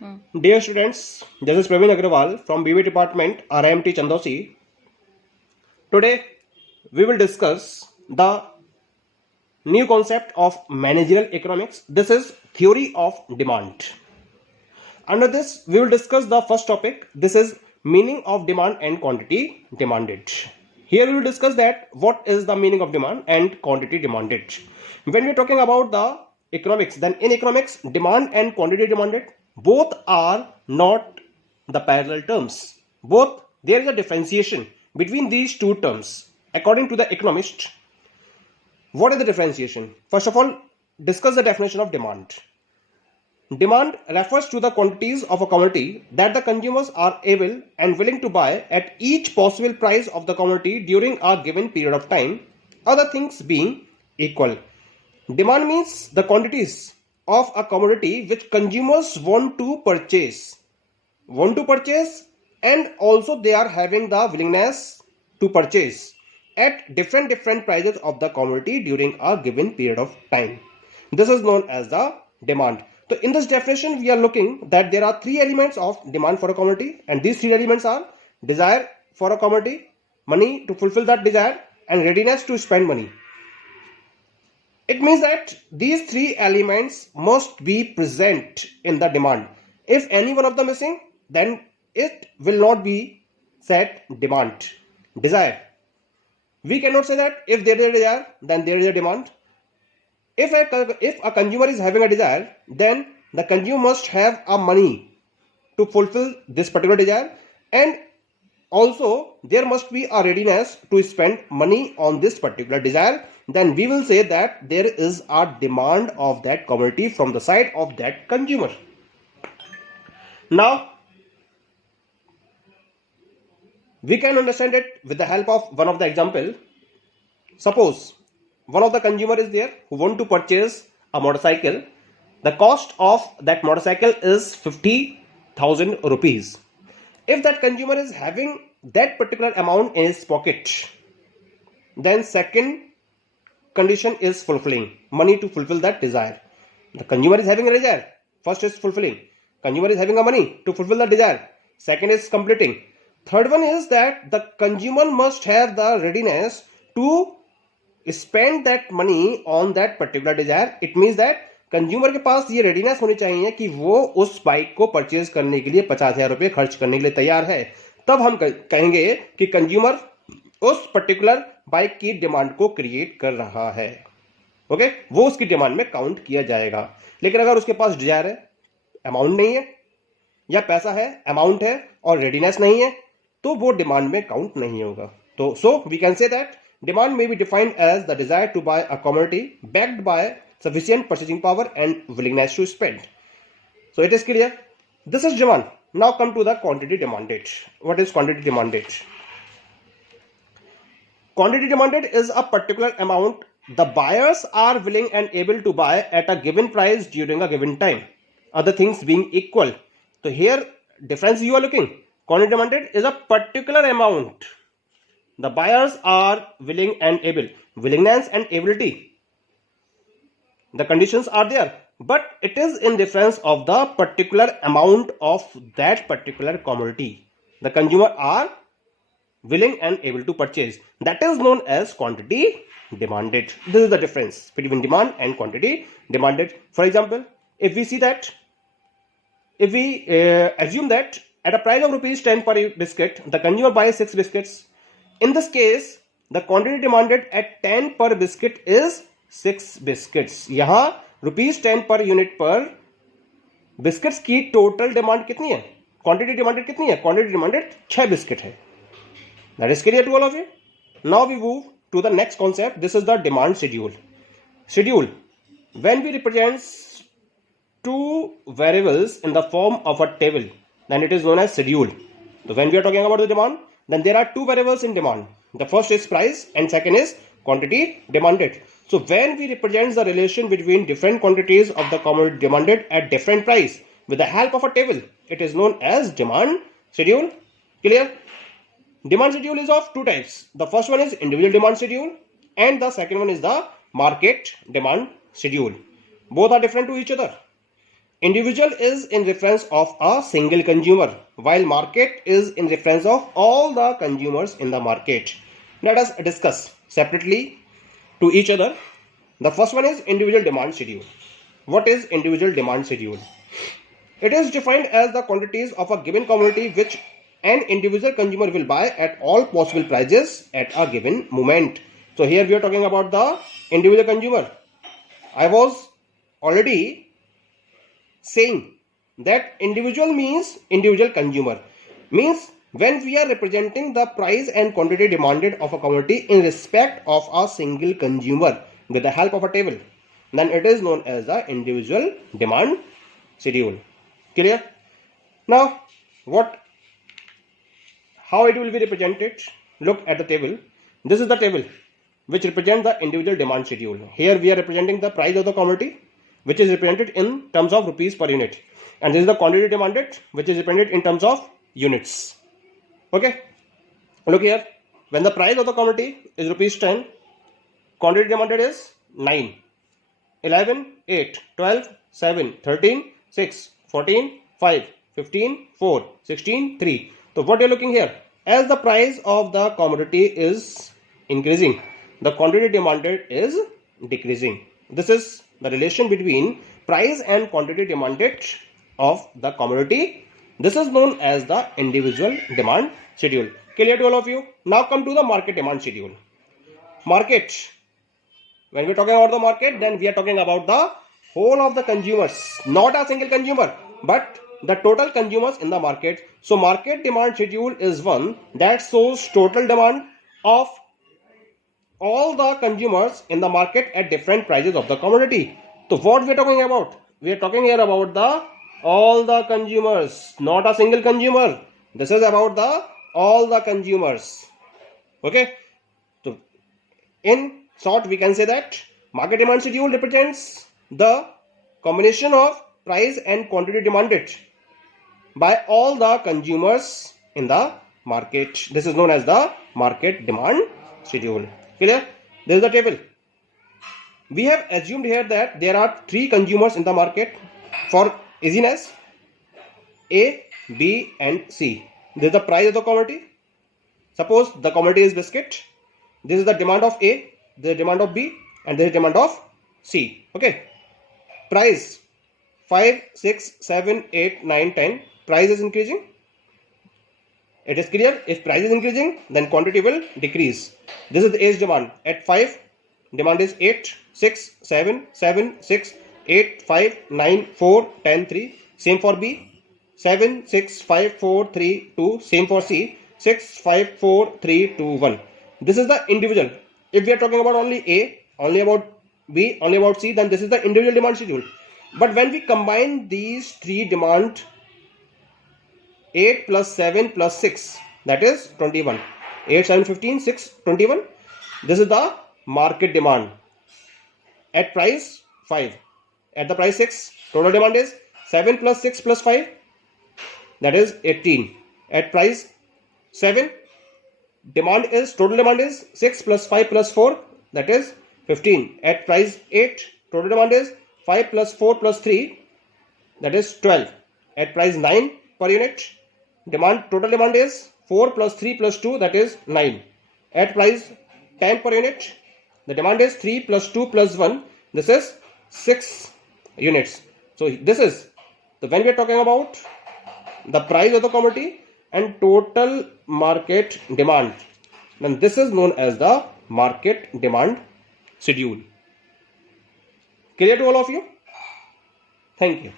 Dear students, this is Praveen Agrawal from BB Department, RIMT Chandosi. Today, we will discuss the new concept of managerial economics. This is theory of demand. Under this, we will discuss the first topic. This is meaning of demand and quantity demanded. Here we will discuss that what is the meaning of demand and quantity demanded. When we are talking about the economics, then in economics, demand and quantity demanded both are not the parallel terms. Both there is a differentiation between these two terms. According to the economist, what is the differentiation? First of all, discuss the definition of demand. Demand refers to the quantities of a commodity that the consumers are able and willing to buy at each possible price of the commodity during a given period of time, other things being equal. Demand means the quantities of a commodity which consumers want to purchase, and also they are having the willingness to purchase at different prices of the commodity during a given period of time. This is known as the demand. So in this definition, we are looking that there are three elements of demand for a commodity, and these three elements are desire for a commodity, money to fulfill that desire, and readiness to spend money. It means that these three elements must be present in the demand. If any one of them missing, then it will not be said demand. Desire. We cannot say that if there is a desire, then there is a demand. If a consumer is having a desire, then the consumer must have a money to fulfill this particular desire, and also there must be a readiness to spend money on this particular desire. Then we will say that there is a demand of that commodity from the side of that consumer. Now we can understand it with the help of one of the example. Suppose one of the consumer is there who want to purchase a motorcycle. The cost of that motorcycle is 50,000 rupees. If that consumer is having that particular amount in his pocket, then second condition is fulfilling, money to fulfill that desire. The consumer is having a desire, first is fulfilling. Consumer is having a money to fulfill the desire, second is completing. Third one is that the consumer must have the readiness to spend that money on that particular desire. It means that consumer के पास ये readiness होनी चाहिए कि वो उस bike को purchase करने के लिए 50,000 रुपए खर्च करने के लिए तैयार है. तब हम कहेंगे कि कंज्यूमर उस पर्टिकुलर बाइक की डिमांड को क्रिएट कर रहा है. ओके, वो उसकी डिमांड में काउंट किया जाएगा. लेकिन अगर उसके पास डिजायर है, अमाउंट नहीं है, या पैसा है, अमाउंट है और रेडीनेस नहीं है, तो वो डिमांड में काउंट नहीं होगा. तो so we can say that demand may be defined as the desire to buy a commodity backed by sufficient purchasing power and willingness to spend. So it is clear. This is demand. Now come to the quantity demanded. What is quantity demanded? Quantity demanded is a particular amount the buyers are willing and able to buy at a given price during a given time, other things being equal. So here difference you are looking. Quantity demanded is a particular amount the buyers are willing and able. Willingness and ability, the conditions are there, but it is in difference of the particular amount of that particular commodity the consumer are willing and able to purchase. That is known as quantity demanded. This is the difference between demand and quantity demanded. For example, if we see that, if we assume that at a price of rupees 10 per biscuit, the consumer buys 6 biscuits. In this case, the quantity demanded at 10 per biscuit is 6 biscuits. यहाँ rupees 10 per unit पर biscuits की total demand कितनी है? Quantity demanded कितनी है? Quantity demanded 6 biscuit है. That is clear to all of you. Now we move to the next concept. This is the demand schedule. Schedule. When we represent two variables in the form of a table, then it is known as schedule. So when we are talking about the demand, then there are two variables in demand. The first is price and second is quantity demanded. So when we represent the relation between different quantities of the commodity demanded at different price with the help of a table, it is known as demand schedule. Clear? Demand schedule is of two types. The first one is individual demand schedule and the second one is the market demand schedule. Both are different to each other. Individual is in reference of a single consumer, while market is in reference of all the consumers in the market. Let us discuss separately to each other. The first one is individual demand schedule. What is individual demand schedule? It is defined as the quantities of a given commodity which an individual consumer will buy at all possible prices at a given moment. So here we are talking about the individual consumer. I was already saying that individual means individual consumer, means when we are representing the price and quantity demanded of a commodity in respect of a single consumer with the help of a table, then it is known as the individual demand schedule. Clear? Now how it will be represented? Look at the table. This is the table which represents the individual demand schedule. Here we are representing the price of the commodity, which is represented in terms of rupees per unit, and this is the quantity demanded, which is represented in terms of units. Okay, look here. When the price of the commodity is rupees 10, quantity demanded is 9, 11, 8, 12, 7, 13, 6, 14, 5, 15, 4, 16, 3. So what you're looking here, as the price of the commodity is increasing, the quantity demanded is decreasing. This is the relation between price and quantity demanded of the commodity. This is known as the individual demand schedule. Clear to all of you? Now come to the market demand schedule. Market. When we are talking about the market, then we are talking about the whole of the consumers, not a single consumer, but the total consumers in the market. So market demand schedule is one that shows total demand of all the consumers in the market at different prices of the commodity. So what we are talking about? We are talking here about the all the consumers, not a single consumer. This is about the all the consumers. Okay. So in short, we can say that market demand schedule represents the combination of price and quantity demanded by all the consumers in the market. This is known as the market demand schedule. Clear? This is the table. We have assumed here that there are three consumers in the market for easiness: A, B and C. This is the price of the commodity. Suppose the commodity is biscuit. This is the demand of A, this is the demand of B, and this is the demand of C. Okay. Price 5, 6, 7, 8, 9, 10. Price is increasing. It is clear, if price is increasing, then quantity will decrease. This is the A's demand. At 5, demand is 8, 6, 7, 7, 6, 8, 5, 9, 4, 10, 3. Same for B. 7, 6, 5, 4, 3, 2. Same for C. 6, 5, 4, 3, 2, 1. This is the individual. If we are talking about only A, only about B, only about C, then this is the individual demand schedule. But when we combine these three demand, 8 plus 7 plus 6, that is 21. 8, 7, 15, 6, 21. This is the market demand. At price 5. At the price 6, total demand is 7 plus 6 plus 5, that is 18. At price 7, total demand is 6 plus 5 plus 4, that is 15. At price 8, total demand is 5 plus 4 plus 3, that is 12. At price 9 per unit, total demand is 4 plus 3 plus 2, that is 9. At price 10 per unit, the demand is 3 plus 2 plus 1, this is 6 units. So this is when we are talking about the price of the commodity and total market demand, then this is known as the market demand schedule. Clear to all of you? Thank you.